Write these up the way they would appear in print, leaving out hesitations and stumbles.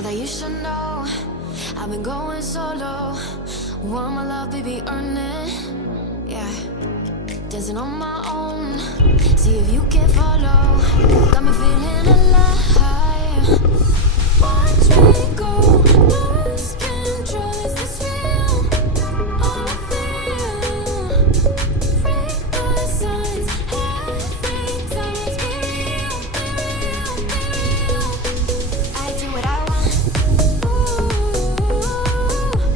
Thought that you should know I've been going solo. Want my love, baby, earn it. Yeah, dancing on my own. See if you can follow. Got me feeling alive. Watch me go, lose control. Is this real? All I feel. Break the signs. Every time it's be real, be real, be real. I do what I want. Ooh,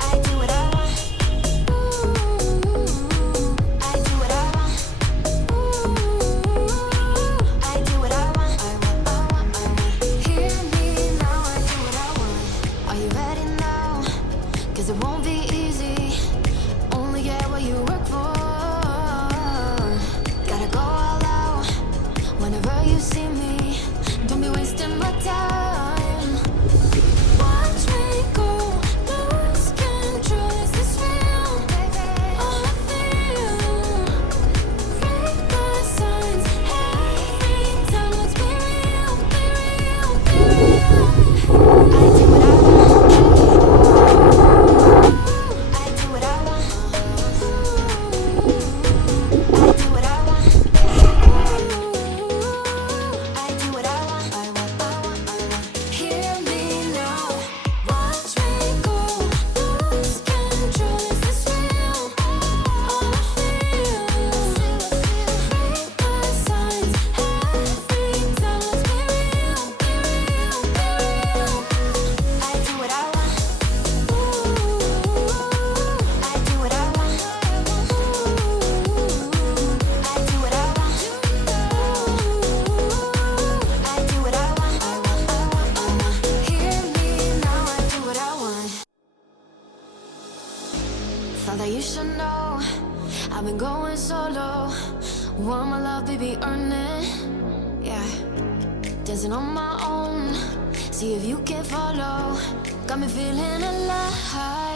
I do what I want. Ooh, I do what I want. Ooh, I do what I want. I want. Hear me now, I do what I want. Are you ready now? 'Cause it won't be easy. Only get what you work for. Gotta go all out whenever you see me. Don't be wasting my time. Watch me go, lose control. Is this real? All I feel. Break the signs. Every time let's be real, be real, be real. I do what I want. I do what I want. I do what I want. I do what I want. I want. Hear me now. Watch me go, lose control. Is this real? All I feel. Break the signs. Every time let's be real, be real, be real. I do what I want. I do what I want. I do what I want. I do what I want. Hear me now, I do what I want. Thought that you should know I've been going solo. Want my love, baby, earn it. Yeah, dancing on my own. See if you can follow. Got me feeling alive.